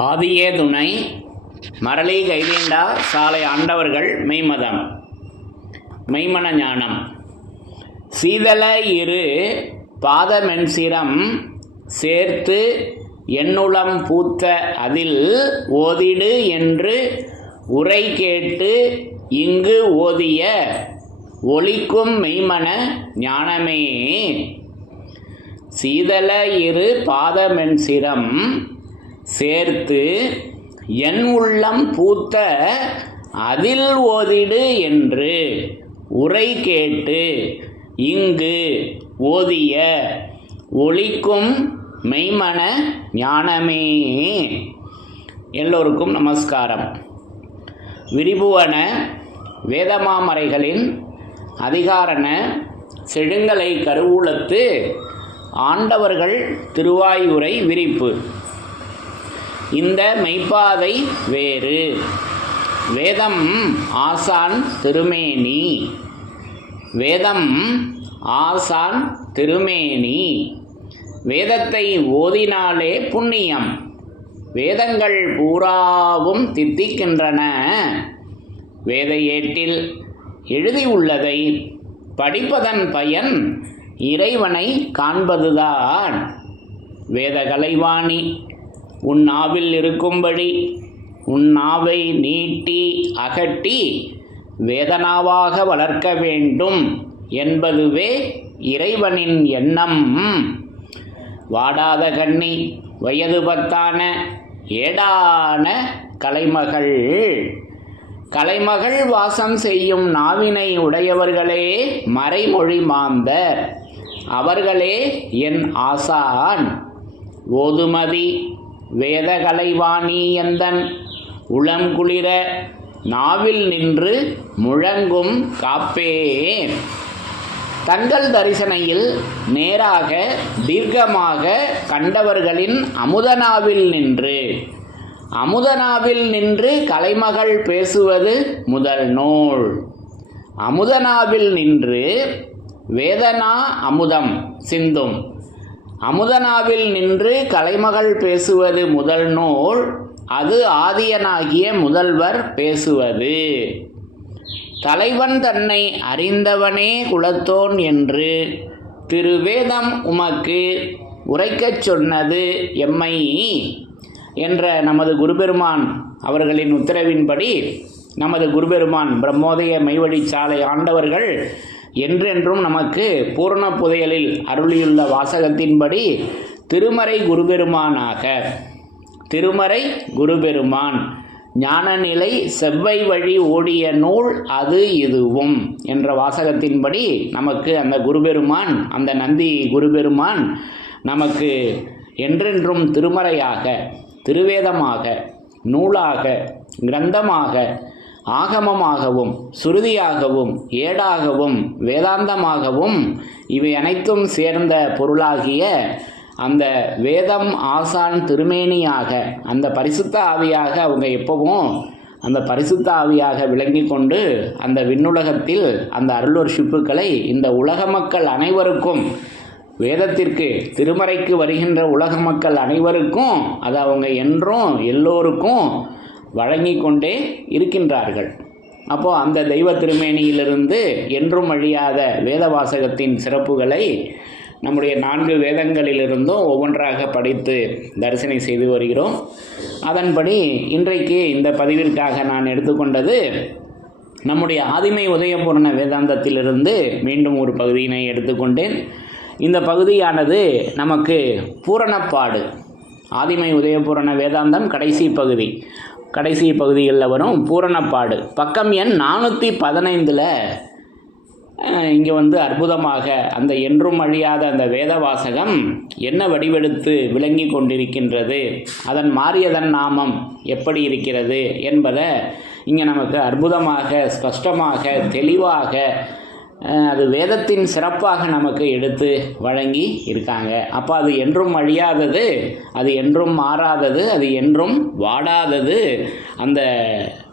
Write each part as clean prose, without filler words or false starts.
ஆதியே துணை மரளி கைதீண்டா சாலை ஆண்டவர்கள் மெய்மதம் மெய்மன ஞானம் சீதள இரு பாதமென்சிரம் சேர்த்து எண்ணுளம் பூத்த அதில் ஓதிடு என்று உரை கேட்டு இங்கு ஓதிய ஒளிக்கும் மெய்மன ஞானமே. சீதள இரு பாதமென்சிரம் சேர்த்து என் உள்ளம் பூத்த அதில் ஓதிடு என்று உரை கேட்டு இங்கு ஓதிய ஒளிக்கும் மெய்மன ஞானமே. எல்லோருக்கும் நமஸ்காரம். விரிபுவன வேதமாமறைகளின் அதிகாரண செழுங்கலை கருவூலத்து ஆண்டவர்கள் திருவாயுரை விரிப்பு. இந்த மெய்ப்பாதை வேறு வேதம் ஆசான் திருமேனி. வேதம் ஆசான் திருமேனி. வேதத்தை ஓதினாலே புண்ணியம். வேதங்கள் பூராவும் தித்திக்கின்றன. வேத ஏட்டில் எழுதியுள்ளதை படிப்பதன் பயன் இறைவனை காண்பதுதான். வேத கலைவாணி உன் நாவில் இருக்கும்படி உன் நாவை நீட்டி அகட்டி வேதனாவாக வளர்க்க வேண்டும் என்பதுவே இறைவனின் எண்ணம். வாடாத கண்ணி வயது பத்தான ஏடான கலைமகள். கலைமகள் வாசம் செய்யும் நாவினை உடையவர்களே மறைமொழி மாந்தர். அவர்களே என் ஆசான். ஓதுமதி வேத கலைவாணி எந்தன் உளம் குளிர நாவில் நின்று முழங்கும் காப்பேன். தங்கள் தரிசனையில் நேராக தீர்க்கமாக கண்டவர்களின் அமுதனாவில் நின்று கலைமகள் பேசுவது முதல் நூல். அமுதனாவில் நின்று வேதனா அமுதம் சிந்தும். அமுதனாவில் நின்று கலைமகள் பேசுவது முதல் நூல். அது ஆதியனாகிய முதல்வர் பேசுவது. தலைவன் தன்னை அறிந்தவனே குலத்தோன் என்று திருவேதம் உமக்கு உரைக்கச் சொன்னது எம்மை என்ற நமது குருபெருமான் அவர்களின் உத்தரவின்படி நமது குருபெருமான் பிரம்மோதய மெய்வழி சாலை ஆண்டவர்கள் என்றென்றும் நமக்கு பூரண புதையலில் அருளியுள்ள வாசகத்தின்படி திருமறை குருபெருமான் ஞானநிலை செவ்வை வழி ஓடிய நூல் அது இதுவும் என்ற வாசகத்தின்படி நமக்கு அந்த குருபெருமான், அந்த நந்தி குருபெருமான் நமக்கு என்றென்றும் திருமறையாக, திருவேதமாக, நூலாக, கிரந்தமாக, ஆகமமாகவும், சுருதியாகவும், ஏடாகவும், வேதாந்தமாகவும் இவை அனைத்தும் சேர்ந்த பொருளாகிய அந்த வேதம் ஆசான் திருமேனியாக, அந்த பரிசுத்த ஆவியாக அவங்க எப்பவும் அந்த பரிசுத்த ஆவியாக விளங்கி கொண்டு அந்த விண்ணுலகத்தில் அந்த அருள்வர்ஷிப்புகளை இந்த உலக மக்கள் அனைவருக்கும், வேதத்திற்கு திருமறைக்கு வருகின்ற உலக மக்கள் அனைவருக்கும் அது அவங்க என்றும் எல்லோருக்கும் வழங்கி கொண்டே இருக்கின்றார்கள். அப்போது அந்த தெய்வ திருமேனியிலிருந்து என்றும் அழியாத வேத வாசகத்தின் சிறப்புகளை நம்முடைய 4 வேதங்களிலிருந்தும் ஒவ்வொன்றாக படித்து தரிசனை செய்து வருகிறோம். அதன்படி இன்றைக்கு இந்த பதிவிற்காக நான் எடுத்துக்கொண்டது நம்முடைய ஆதிமை உதயபூரண வேதாந்தத்திலிருந்து மீண்டும் ஒரு பகுதியினை எடுத்துக்கொண்டேன். இந்த பகுதியானது நமக்கு பூரணப்பாடு. ஆதிமை உதயபூரண வேதாந்தம் கடைசி பகுதிகளில் வரும் பூரணப்பாடு. பக்கம் எண் 415 இங்கே அற்புதமாக அந்த என்றும் அழியாத அந்த வேத வாசகம் என்ன வடிவெடுத்து விளங்கி கொண்டிருக்கின்றது, அதன் மாறியதன் நாமம் எப்படி இருக்கிறது என்பதை இங்கே நமக்கு அற்புதமாக, ஸ்பஷ்டமாக, தெளிவாக அது வேதத்தின் சிறப்பாக நமக்கு எடுத்து வழங்கி இருக்காங்க. அப்போ அது என்றும் அழியாதது, அது என்றும் மாறாதது, அது என்றும் வாடாதது அந்த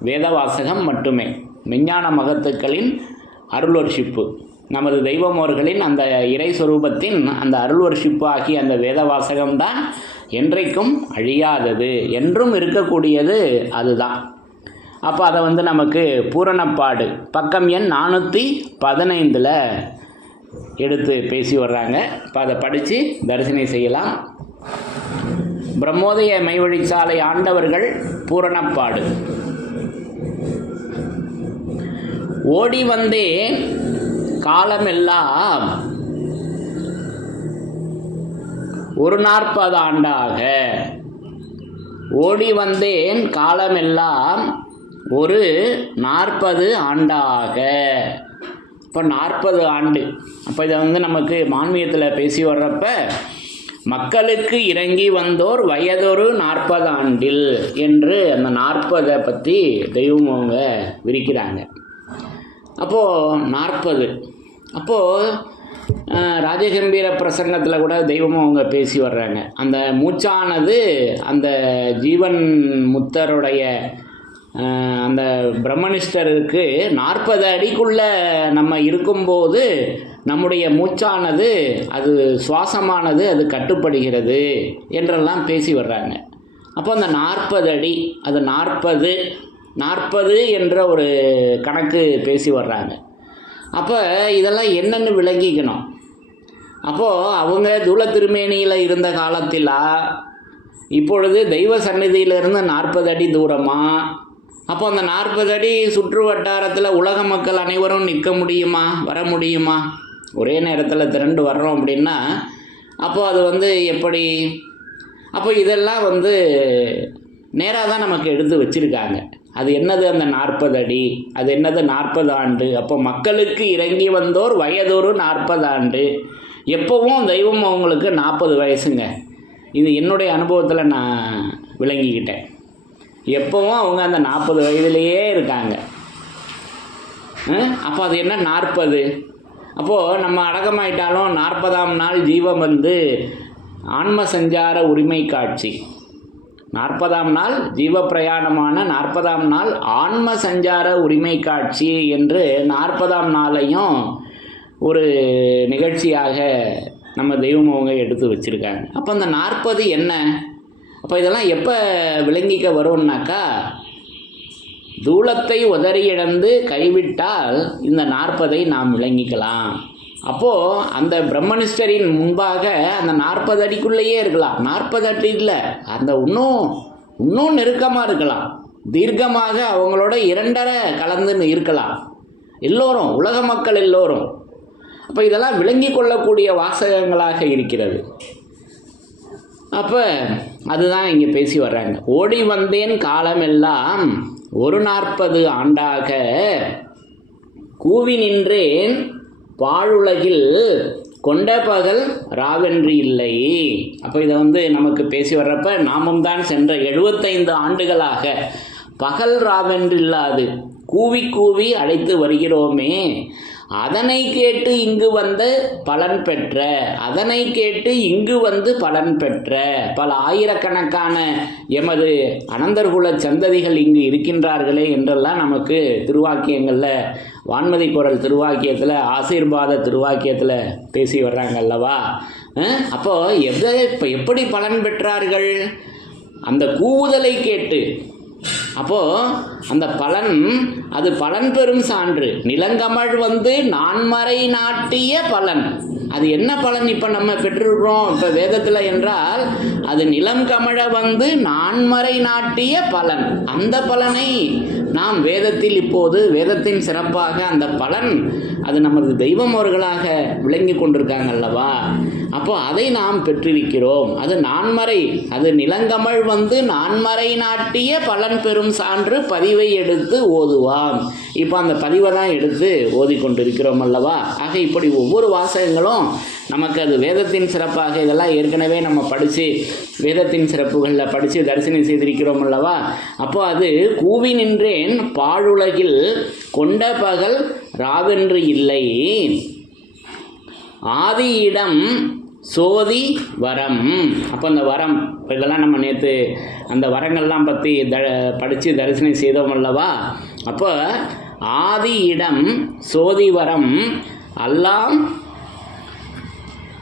வேதவாசகம் மட்டுமே. மெஞ்ஞான மகத்துக்களின் அருள்வர்ஷிப்பு, நமது தெய்வமோர்களின் அந்த இறை சொரூபத்தின் அந்த அருள்வர்ஷிப்பு ஆகிய அந்த வேத வாசகம்தான் என்றைக்கும் அழியாதது, என்றும் இருக்கக்கூடியது அதுதான். அப்போ அதை நமக்கு பூரணப்பாடு பக்கம் எண் 415 எடுத்து பேசி வர்றாங்க. இப்போ அதை படித்து தரிசனை செய்யலாம். பிரம்மோதய மெய்வழிச்சாலை ஆண்டவர்கள் பூரணப்பாடு. ஓடி வந்தேன் காலமெல்லாம் ஒரு 40 ஆண்டாக. ஓடி வந்தேன் காலமெல்லாம் ஒரு 40 ஆண்டாக. இப்போ 40 ஆண்டு. அப்போ இதை நமக்கு மான்மியத்தில் பேசி வர்றப்ப மக்களுக்கு இறங்கி வந்தோர் வயதொரு 40 ஆண்டில் என்று அந்த 40 பற்றி தெய்வம் அவங்க விரிக்கிறாங்க. அப்போது 40. அப்போது ராஜகம்பீர பிரசங்கத்தில் கூட தெய்வமும் அவங்க பேசி வர்றாங்க. அந்த மூச்சானது அந்த ஜீவன் முத்தருடைய அந்த பிரம்மனிஷ்டருக்கு 40 அடிக்குள்ளே நம்ம இருக்கும்போது நம்முடைய மூச்சானது அது சுவாசமானது அது கட்டுப்படுகிறது என்றெல்லாம் பேசி வர்றாங்க. அப்போ அந்த 40 அடி அது 40 என்ற ஒரு கணக்கு பேசி வர்றாங்க. அப்போ இதெல்லாம் என்னென்னு விளங்கிக்கணும். அப்போது அவங்க தூள திருமேனியில் இருந்த காலத்தில் இப்பொழுது தெய்வ சந்நிதியிலிருந்து 40 அடி தூரமாக. அப்போ அந்த 40 அடி சுற்று வட்டாரத்தில் உலக மக்கள் அனைவரும் நிற்க முடியுமா, வர முடியுமா? ஒரே நேரத்தில் திரண்டு வர்றோம் அப்படின்னா அப்போது அது எப்படி? அப்போ இதெல்லாம் நேராக தான் நமக்கு எடுத்து வச்சுருக்காங்க. அது என்னது அந்த 40 அடி, அது என்னது 40 ஆண்டு. அப்போ மக்களுக்கு இறங்கி வந்தோர் வயதொரு 40 ஆண்டு. எப்போவும் தெய்வம் அவங்களுக்கு 40 வயசுங்க. இது என்னுடைய அனுபவத்தில் நான் விளங்கிக்கிட்டேன். எப்போவும் அவங்க அந்த 40 வயதிலேயே இருக்காங்க. அப்போ அது என்ன 40? அப்போது நம்ம அடக்கமாயிட்டாலும் 40ஆம் நாள் ஜீவம் ஆன்ம சஞ்சார உரிமை காட்சி. 40ஆம் நாள் ஜீவ பிரயாணமான 40ஆம் நாள் ஆன்ம சஞ்சார உரிமை காட்சி என்று 40ஆம் நாளையும் ஒரு நிகழ்ச்சியாக நம்ம தெய்வம் அவங்க எடுத்து வச்சுருக்காங்க. அப்போ அந்த 40 என்ன? அப்போ இதெல்லாம் எப்போ விளங்கிக்க வரும்னாக்கா, தூளத்தை உதறி இழந்து கைவிட்டால் இந்த 40ஐ நாம் விளங்கிக்கலாம். அப்போது அந்த பிரம்மனிஷ்டரின் முன்பாக அந்த 40 அடிக்குள்ளேயே இருக்கலாம். 40 அடி இல்லை, அந்த இன்னும் நெருக்கமாக இருக்கலாம். தீர்க்கமாக அவங்களோட 2.5 கலந்து இருக்கலாம். எல்லோரும், உலக மக்கள் எல்லோரும். அப்போ இதெல்லாம் விளங்கி கொள்ளக்கூடிய வாசகங்களாக இருக்கிறது. அப்போ அதுதான் இங்கே பேசி வர்றாங்க. ஓடி வந்தேன் காலமெல்லாம் ஒரு 40 ஆண்டாக கூவி நின்றேன் பாழுலகில் கொண்ட பகல் ராவென்று இல்லை. அப்போ இதை நமக்கு பேசி வர்றப்ப நாமும் தான் சென்ற 75 ஆண்டுகளாக பகல் ராவென்று இல்லாது கூவி கூவி அழைத்து வருகிறோமே, அதனை கேட்டு இங்கு பலன் பெற்ற, அதனை கேட்டு இங்கு பலன் பெற்ற பல ஆயிரக்கணக்கான எமது அனந்தர்குல சந்ததிகள் இங்கு இருக்கின்றார்களே என்றெல்லாம் நமக்கு திருவாக்கியங்களில், வான்மதி குரல் திருவாக்கியத்தில், ஆசீர்வாத திருவாக்கியத்தில் பேசி வர்றாங்க அல்லவா. அப்போது எப்படி பலன் பெற்றார்கள்? அந்த கூவுதலை கேட்டு. அப்போது அந்த பலன், அது பலன் பெறும் சான்று. நிலங்கமழ் நான்மறை நாட்டிய பலன். அது என்ன பலன் இப்போ நம்ம பெற்றிருக்கிறோம் இப்போ வேதத்தில் என்றால், அது நிலம் கமழ நான்மறை நாட்டிய பலன். அந்த பலனை நாம் வேதத்தில் இப்போது வேதத்தின் சிறப்பாக அந்த பலன் அது நமது தெய்வம் அவர்களாக விளங்கி கொண்டிருக்காங்க அல்லவா. அப்போ அதை நாம் பெற்றிருக்கிறோம். அது நான்மறை, அது நிலங்கமழ் நான்மறை நாட்டிய பலன் பெறும் சான்று பதிவை எடுத்து ஓதுவாம். இப்போ அந்த பதிவை தான் எடுத்து ஓதிக்கொண்டிருக்கிறோம் அல்லவா. ஆக இப்படி ஒவ்வொரு வாசகங்களும் நமக்கு அது வேதத்தின் சிறப்பாக, இதெல்லாம் ஏற்கனவே நம்ம படித்து வேதத்தின் சிறப்புகளில் படித்து தரிசனம் செய்திருக்கிறோம் அல்லவா. அப்போ அது கூவி நின்றேன் பாழுலகில் கொண்ட பகல் ராவென்று இல்லை, ஆதியிடம் சோதி வரம். அப்போ அந்த வரம் இதெல்லாம் நம்ம நேற்று அந்த வரங்கள்லாம் பற்றி படித்து தரிசனம் செய்தோம் அல்லவா. அப்போ ஆதியிடம் சோதி வரம் எல்லாம்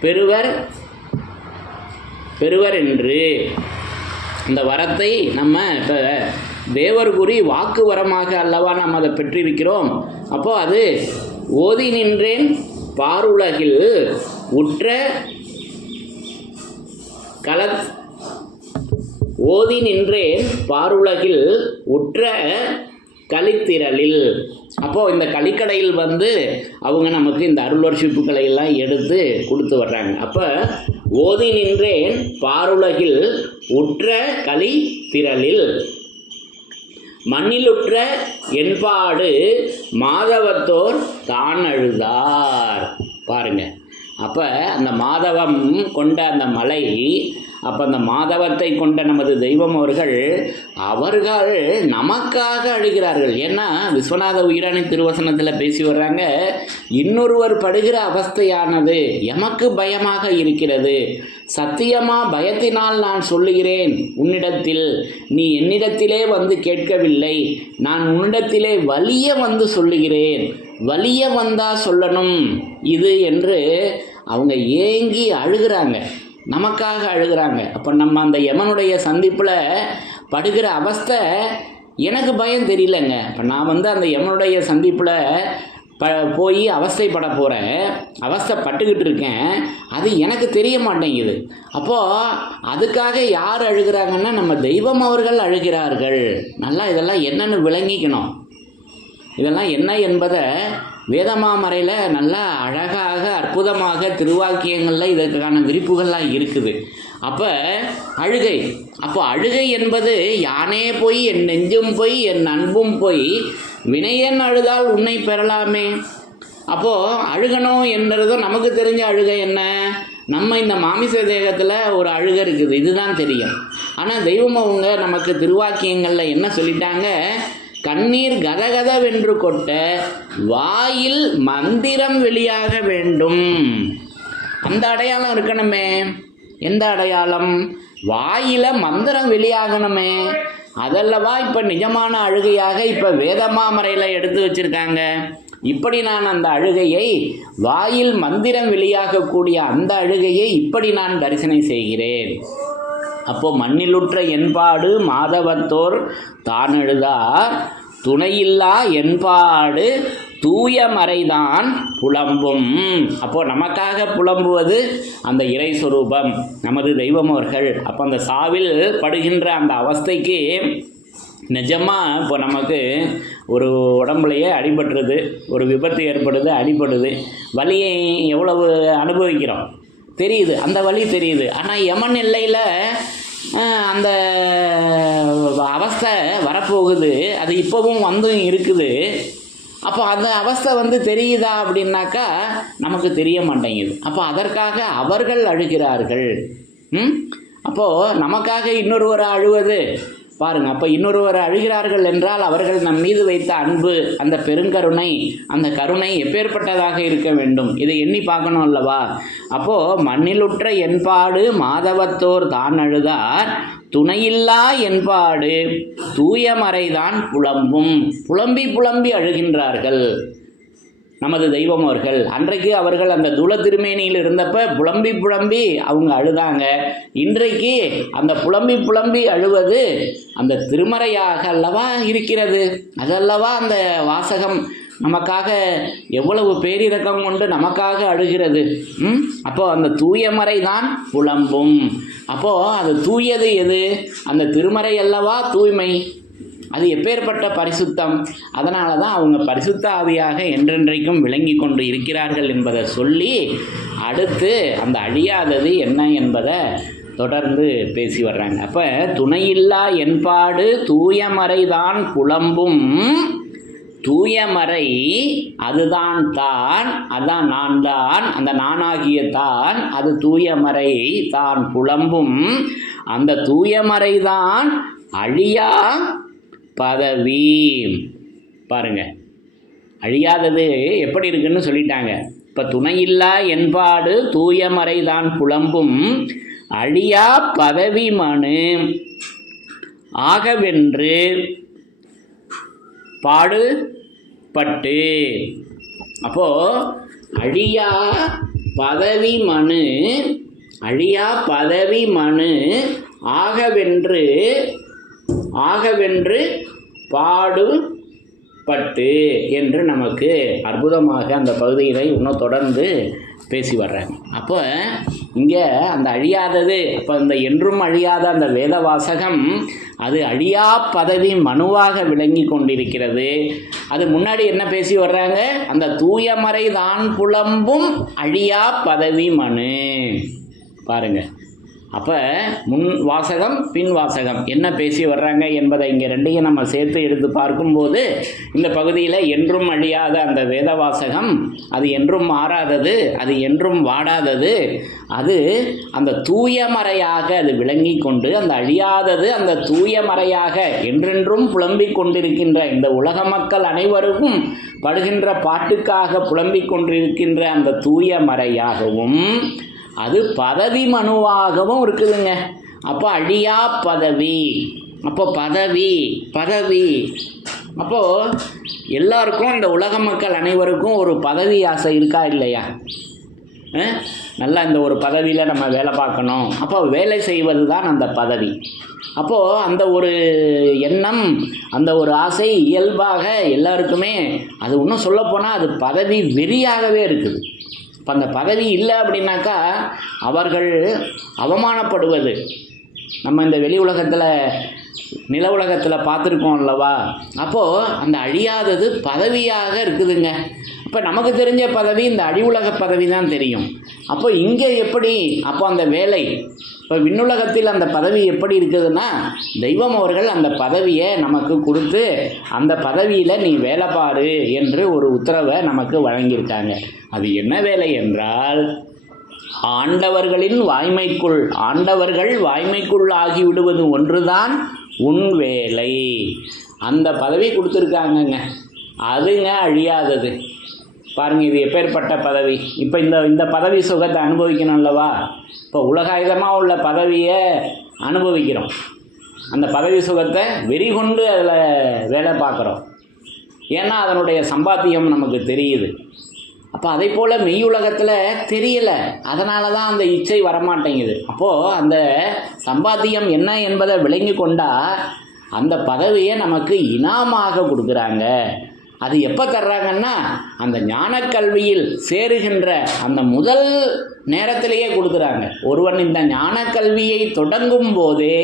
பெறுவர் பெறுவர் என்று இந்த வரத்தை நம்ம இப்போ தேவர் குறி வாக்கு வரமாக அல்லவா நாம் அதை பெற்றிருக்கிறோம். அப்போ அது ஓதி நின்றேன் பாருலகில் உற்ற ஓதி நின்றேன் பாருலகில் உற்ற கலித்திரளில். அப்போது இந்த கலிக்கடையில் அவங்க நமக்கு இந்த அருள்வர்ஷிப்புகளை எல்லாம் எடுத்து கொடுத்து வர்றாங்க. அப்போ ஓதி நின்றேன் பாருலகில் உற்ற கலித்திரளில் மண்ணிலுற்ற என்பாடு மாதவத்தோர் தான் அழுதார். பாருங்க, அப்போ அந்த மாதவம் கொண்ட அந்த மலை, அப்போ அந்த மாதவத்தை கொண்ட நமது தெய்வம் அவர்கள் நமக்காக அழுகிறார்கள். ஏன்னா விஸ்வநாத உயிராணி திருவசனத்தில் பேசி வர்றாங்க, இன்னொருவர் படுகிற அவஸ்தையானது எமக்கு பயமாக இருக்கிறது. சத்தியமா பயத்தினால் நான் சொல்லுகிறேன் உன்னிடத்தில், நீ என்னிடத்திலே கேட்கவில்லை, நான் உன்னிடத்திலே வலிய சொல்லுகிறேன், வலிய வந்தா சொல்லணும் இது என்று அவங்க ஏங்கி அழுகிறாங்க, நமக்காக அழுகிறாங்க. அப்போ நம்ம அந்த யமனுடைய சந்திப்பில் படுகிற அவஸ்தை எனக்கு பயம் தெரியலங்க. இப்போ நான் அந்த யமனுடைய சந்திப்பில் போய் அவஸ்தைப்பட போகிறேன், அவஸ்தைப்பட்டுக்கிட்டு இருக்கேன், அது எனக்கு தெரிய மாட்டேங்குது. அப்போது அதுக்காக யார் அழுகிறாங்கன்னா நம்ம தெய்வம் அவர்கள் அழுகிறார்கள். நல்லா இதெல்லாம் என்னென்னு விளங்கிக்கணும். இதெல்லாம் என்ன என்பதை வேதமாமறையில் நல்லா அழகாக அற்புதமாக திருவாக்கியங்களில் இதற்கான விரிப்புகள்லாம் இருக்குது. அப்போ அழுகை, அப்போ அழுகை என்பது யானே போய் என் நெஞ்சும் போய் என் அன்பும் போய் வினையன் அழுதால் உன்னை பெறலாமே. அப்போது அழுகணும் என்றதும் நமக்கு தெரிஞ்ச அழுகை என்ன, நம்ம இந்த மாமிச தேகத்தில் ஒரு அழுகை இருக்குது, இதுதான் தெரியும். ஆனால் தெய்வம் நமக்கு திருவாக்கியங்களில் என்ன சொல்லிட்டாங்க, கண்ணீர் கதகதவென்று கொட்ட வாயில் மந்திரம் வெளியாக வேண்டும். அந்த அடையாளம் இருக்கணுமே. எந்த அடையாளம்? வாயில மந்திரம் வெளியாகணுமே. அதல்லவா இப்போ நிஜமான அழுகையாக இப்போ வேதமாமறையில் எடுத்து வச்சிருக்காங்க. இப்படி நான் அந்த அழுகையை, வாயில் மந்திரம் வெளியாகக்கூடிய அந்த அழுகையை இப்படி நான் தரிசனை செய்கிறேன். அப்போ மண்ணிலுற்ற என்பாடு மாதவத்தோர் தான் அழுதார், துணையில்லா என்பாடு தூய மறைதான் புலம்பும். அப்போ நமக்காக புலம்புவது அந்த இறை சொரூபம் நமது தெய்வம் அவர்கள். அப்போ அந்த சாவில் படுகின்ற அந்த அவஸ்தைக்கு நிஜமாக இப்போ நமக்கு ஒரு உடம்புலையே அடிபட்டுருது, ஒரு விபத்து ஏற்படுது, அடிபடுது, வலியை எவ்வளவு அனுபவிக்கிறோம் தெரியுது, அந்த வலி தெரியுது. ஆனால் யமன் எல்லையில் அந்த அவஸ்தை வரப்போகுது, அது இப்போவும் இருக்குது. அப்போ அந்த அவஸ்தை தெரியுதா அப்படின்னாக்கா நமக்கு தெரிய மாட்டேங்குது. அப்போ அதற்காக அவர்கள் அழுகிறார்கள். அப்போது நமக்காக இன்னொருவர் அழுவது பாருங்கள். அப்போ இன்னொருவர் அழுகிறார்கள் என்றால் அவர்கள் நம் மீது வைத்த அன்பு, அந்த பெருங்கருணை, அந்த கருணை எப்பேற்பட்டதாக இருக்க வேண்டும், இதை எண்ணி பார்க்கணும் அல்லவா. அப்போது மண்ணிலுற்ற என்பாடு மாதவத்தோர் தான் அழுதார், துணையில்லா என்பாடு தூயமறைதான் புலம்பும். புலம்பி புலம்பி அழுகின்றார்கள் நமது தெய்வம் அவர்கள். அன்றைக்கு அவர்கள் அந்த தூல திருமேனியில் இருந்தப்ப புலம்பி புலம்பி அவங்க அழுதாங்க. இன்றைக்கு அந்த புலம்பி புலம்பி அழுவது அந்த திருமறையாக அல்லவா இருக்கிறது. அதல்லவா அந்த வாசகம் நமக்காக எவ்வளவு பேரிரக்கம் கொண்டு நமக்காக அழுகிறது. அப்போது அந்த தூயமறை தான் புலம்பும். அப்போது அது தூயது எது? அந்த திருமறை அல்லவா தூய்மை. அது எப்பேற்பட்ட பரிசுத்தம். அதனால தான் அவங்க பரிசுத்த ஆவியாக என்றென்றைக்கும் விளங்கி கொண்டு இருக்கிறார்கள் என்பதை சொல்லி அடுத்து அந்த அழியாதது என்ன என்பதை தொடர்ந்து பேசி வர்றாங்க. அப்போ துணையில்லா என்பாடு தூயமறைதான் புலம்பும், தூயமறை அதுதான் தான், அதான் நான் தான், அந்த நானாகிய தான், அது தூயமறை தான் புலம்பும், அந்த தூயமறை தான் அழியா பதவி. பாருங்க, அழியாதது எப்படி இருக்குன்னு சொல்லிட்டாங்க. இப்போ துணையில்லா என்பாடு தூயமறை தான் புலம்பும், அழியா பதவி மனு ஆகவென்று பாடுபட்டு. அப்போ அழியா பதவி மனு அழியா பதவி மனு ஆகவென்று பாடுபட்டு என்று நமக்கு அற்புதமாக அந்த பகுதியினை இன்னும் தொடர்ந்து பேசி வர்றாங்க. அப்போ இங்கே அந்த அழியாதது, அப்போ இந்த என்றும் அழியாத அந்த வேத வாசகம் அது அழியா பதவி மனுவாக விளங்கி கொண்டிருக்கிறது. அது முன்னாடி என்ன பேசி வர்றாங்க? அந்த தூயமறை தான் புலம்பும் அழியா பதவி மனு. பாருங்க, அப்போ முன் வாசகம் பின் வாசகம் என்ன பேசி வர்றாங்க என்பதை இங்கே ரெண்டையும் நம்ம சேர்த்து எடுத்து பார்க்கும்போது இந்த பகுதியில் என்றும் அழியாத அந்த வேத வாசகம் அது என்றும் மாறாதது, அது என்றும் வாடாதது, அது அந்த தூயமறையாக அது விளங்கி கொண்டு அந்த அழியாதது அந்த தூயமறையாக என்றென்றும் புலம்பிக் கொண்டிருக்கின்ற இந்த உலக மக்கள் அனைவருக்கும் படுகின்ற பாட்டுக்காக புலம்பிக் கொண்டிருக்கின்ற அந்த தூயமறையாகவும் அது பதவி மனுவாகவும் இருக்குதுங்க. அப்போ அழியா பதவி, அப்போ பதவி அப்போது எல்லாருக்கும் இந்த உலக மக்கள் அனைவருக்கும் ஒரு பதவி ஆசை இருக்கா இல்லையா? நல்லா இந்த ஒரு பதவியில் நம்ம வேலை பார்க்கணும், அப்போ வேலை செய்வது தான் அந்த பதவி. அப்போது அந்த ஒரு எண்ணம், அந்த ஒரு ஆசை இயல்பாக எல்லாருக்குமே, அது இன்னும் சொல்லப்போனால் அது பதவி வெறியாகவே இருக்குது. இப்போ அந்த பதவி இல்லை அப்படின்னாக்கா அவர்கள் அவமானப்படுவது நம்ம இந்த வெளி உலகத்தில் நில உலகத்தில் பார்த்துருக்கோம் அல்லவா? அப்போது அந்த அழியாதது பதவியாக இருக்குதுங்க. இப்போ நமக்கு தெரிஞ்ச பதவி இந்த அடி உலக பதவி தான் தெரியும். அப்போ இங்கே எப்படி, அப்போ அந்த வேலை, இப்போ விண்ணுலகத்தில் அந்த பதவி எப்படி இருக்குதுன்னா தெய்வம் அவர்கள் அந்த பதவியை நமக்கு கொடுத்து அந்த பதவியில் நீ வேலை பாரு என்று ஒரு உத்தரவை நமக்கு வழங்கியிருக்காங்க. அது என்ன வேலை என்றால் ஆண்டவர்கள் வாய்மைக்குள் ஆகிவிடுவது ஒன்றுதான் உன் வேலை. அந்த பதவி கொடுத்துருக்காங்கங்க, அதுங்க அழியாதது. பாருங்க, இது எப்பேற்பட்ட பதவி. இப்போ இந்த பதவி சுகத்தை அனுபவிக்கணும் அல்லவா? இப்போ உலகாயுதமாக உள்ள பதவியை அனுபவிக்கிறோம், அந்த பதவி சுகத்தை வெறி கொண்டு அதில் வேலை பார்க்குறோம். ஏன்னா அதனுடைய சம்பாத்தியம் நமக்கு தெரியுது. அப்போ அதே போல் மெய்யுலகத்தில் தெரியலை, அதனால தான் அந்த இச்சை வரமாட்டேங்குது. அப்போது அந்த சம்பாத்தியம் என்ன என்பதை விளங்கி கொண்டால் அந்த பதவியை நமக்கு இனாமாக கொடுக்குறாங்க. அது எப்போ தர்றாங்கன்னா அந்த ஞானக்கல்வியில் சேருகின்ற அந்த முதல் நேரத்திலேயே கொடுக்குறாங்க. ஒருவன் இந்த ஞானக்கல்வியை தொடங்கும் போதே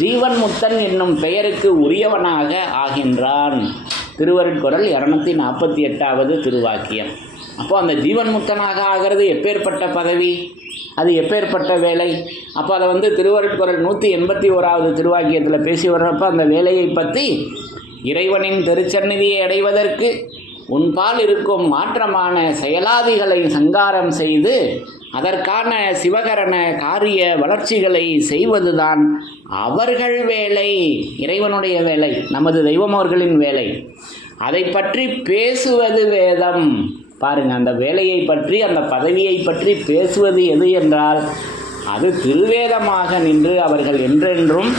ஜீவன் முத்தன் என்னும் பெயருக்கு உரியவனாக ஆகின்றான். திருவருட்குறள் 248வது திருவாக்கியம். அப்போ அந்த ஜீவன் முத்தனாக ஆகிறது எப்பேற்பட்ட பதவி, அது எப்பேற்பட்ட வேலை. அப்போ அதை திருவருட்குறள் 181வது திருவாக்கியத்தில் பேசி வர்றப்போ அந்த வேலையை பற்றி இறைவனின் திருச்சந்நிதியை அடைவதற்கு உன்பால் இருக்கும் மாற்றமான செயலாதிகளை சங்காரம் செய்து அதற்கான சிவகரண காரிய வளர்ச்சிகளை செய்வதுதான் அவர்கள் வேலை, இறைவனுடைய வேலை, நமது தெய்வம் அவர்களின் வேலை. அதை பற்றி பேசுவது வேதம். பாருங்கள், அந்த வேலையை பற்றி அந்த பதவியை பற்றி பேசுவது எது என்றால் அது திருவேதமாக நின்று அவர்கள் என்றென்றும்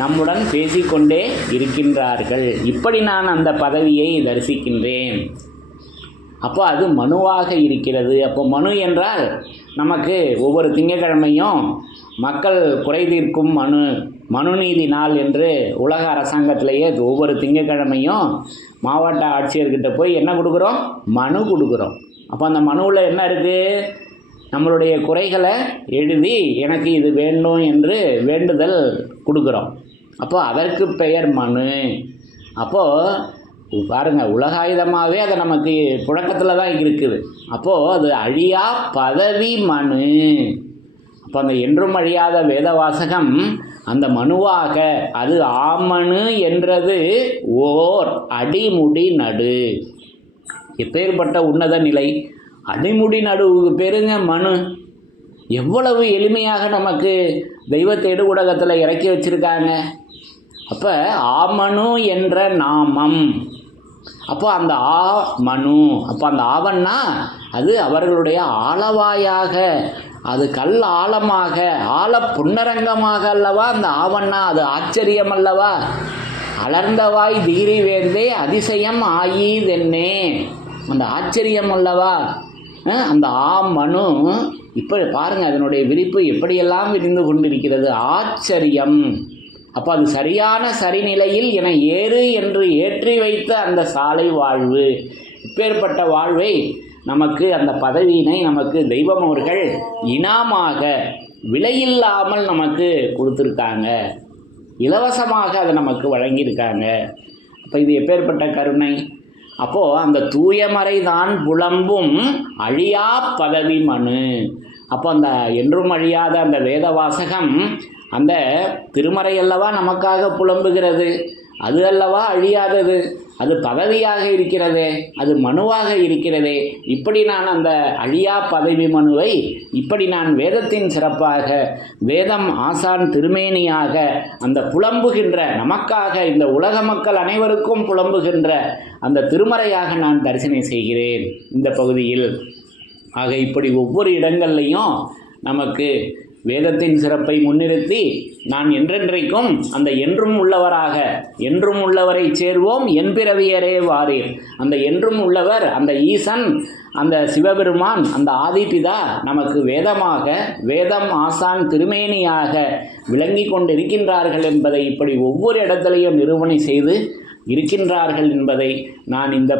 நம்முடன் பேசிக்கொண்டே இருக்கின்றார்கள். இப்படி நான் அந்த பதவியை தரிசிக்கின்றேன். அப்போ அது மனுவாக இருக்கிறது. அப்போ மனு என்றால் நமக்கு ஒவ்வொரு திங்கட்கிழமையும் மக்கள் குறை தீர்க்கும் மனுநீதி நாள் என்று உலக அரசாங்கத்திலேயே ஒவ்வொரு திங்கட்கிழமையும் மாவட்ட ஆட்சியர்கிட்ட போய் என்ன கொடுக்குறோம்? மனு கொடுக்குறோம். அப்போ அந்த மனுவில் என்ன இருக்குது? நம்மளுடைய குறைகளை எழுதி எனக்கு இது வேண்டும் என்று வேண்டுதல் கொடுக்குறோம். அப்போது அதற்கு பெயர் மனு. அப்போது பாருங்கள், உலகாயுதமாகவே அதை நமக்கு புழக்கத்தில் தான் இருக்குது. அப்போது அது அழியா பதவி மனு. அப்போ அந்த என்றும் அழியாத வேத வாசகம் அந்த மனுவாக அது ஆமனு என்றது ஓர் அடிமுடி நடு. எப்பேற்பட்ட உன்னத நிலை! அடிமுடி நடுவுக்கு பேருங்க மனு. எவ்வளவு எளிமையாக நமக்கு தெய்வத்தை ஊடகத்தில் இறக்கி வச்சுருக்காங்க. அப்போ ஆமனு என்ற நாமம். அப்போ அந்த மனு, அப்போ அந்த ஆவன்னா அது அவர்களுடைய ஆளவாயாக, அது கல் ஆழமாக, ஆழ புன்னரங்கமாக அல்லவா அந்த ஆவன்னா. அது ஆச்சரியம் அல்லவா? அலர்ந்தவாய் தீரி வேர்ந்தே அதிசயம் ஆயீதென்னே, அந்த ஆச்சரியம் அல்லவா? அந்த மனு இப்போ பாருங்கள் அதனுடைய விரிப்பு எப்படியெல்லாம் விரிந்து கொண்டிருக்கிறது, ஆச்சரியம். அப்போ அது சரியான சரிநிலையில் என ஏறு என்று ஏற்றி வைத்த அந்த சாலை வாழ்வு, இப்பேற்பட்ட வாழ்வை நமக்கு, அந்த பதவியினை நமக்கு தெய்வம் அவர்கள் இனாமாக விலையில்லாமல் நமக்கு கொடுத்துருக்காங்க, இலவசமாக அதை நமக்கு வழங்கியிருக்காங்க. அப்போ இது எப்பேற்பட்ட கருணை. அப்போது அந்த தூயமறை தான் புலம்பும் அழியா பதவி மனு. அப்போ அந்த என்றும் அழியாத அந்த வேத வாசகம், அந்த திருமறை அல்லவா நமக்காக புலம்புகிறது, அது அல்லவா அழியாதது, அது பதவியாக இருக்கிறதே, அது மனுவாக இருக்கிறதே. இப்படி நான் அந்த அழியா பதவி மனுவை இப்படி நான் வேதத்தின் சிறப்பாக, வேதம் ஆசான் திருமேனியாக அந்த புலம்புகின்ற, நமக்காக இந்த உலக மக்கள் அனைவருக்கும் புலம்புகின்ற அந்த திருமறையாக நான் தரிசனை செய்கிறேன் இந்த பகுதியில். ஆக இப்படி ஒவ்வொரு இடங்கள்லையும் நமக்கு வேதத்தின் சிறப்பை முன்னிறுத்தி நான் என்றென்றைக்கும் அந்த என்றும் உள்ளவராக, என்றும் உள்ளவரை சேர்வோம் என் பிறவியரே வாரீர். அந்த என்றும் உள்ளவர், அந்த ஈசன், அந்த சிவபெருமான், அந்த ஆதிபிதா நமக்கு வேதமாக, வேதம் ஆசான் திருமேனியாக விளங்கி கொண்டிருக்கின்றார்கள் என்பதை இப்படி ஒவ்வொரு இடத்திலையும் நிரூபணை செய்து இருக்கின்றார்கள் என்பதை நான் இந்த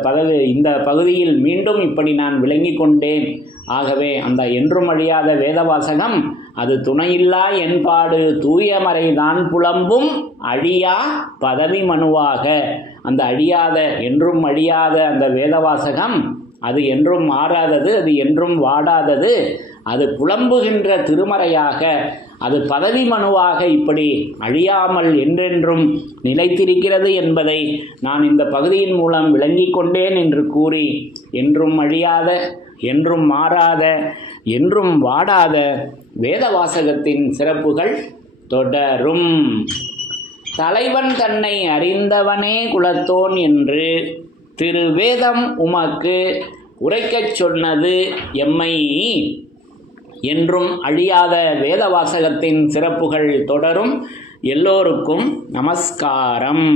பகுதியில் மீண்டும் இப்படி நான் விளங்கி கொண்டேன். ஆகவே அந்த என்றும் அழியாத வேதவாசகம் அது துணையில்லா என்பாடு தூயமறை தான் புலம்பும் அழியா பதவி மனுவாக, அந்த அழியாத என்றும் அழியாத அந்த வேதவாசகம் அது என்றும் மாறாதது, அது என்றும் வாடாதது, அது புலம்புகின்ற திருமறையாக, அது பதவி மனுவாக இப்படி அழியாமல் என்றென்றும் நிலைத்திருக்கிறது என்பதை நான் இந்த பகுதியின் மூலம் விளங்கி கொண்டேன் என்று கூறி, என்றும் அழியாத, என்றும் மாறாத, என்றும் வாடாத வேதவாசகத்தின் சிறப்புகள் தொடரும். தலைவன் தன்னை அறிந்தவனே குலத்தோன் என்று திருவேதம் உமக்கு உரைக்கச் சொன்னது எம்மை. என்றும் அழியாத வேதவாசகத்தின் சிறப்புகள் தொடரும். எல்லோருக்கும் நமஸ்காரம்.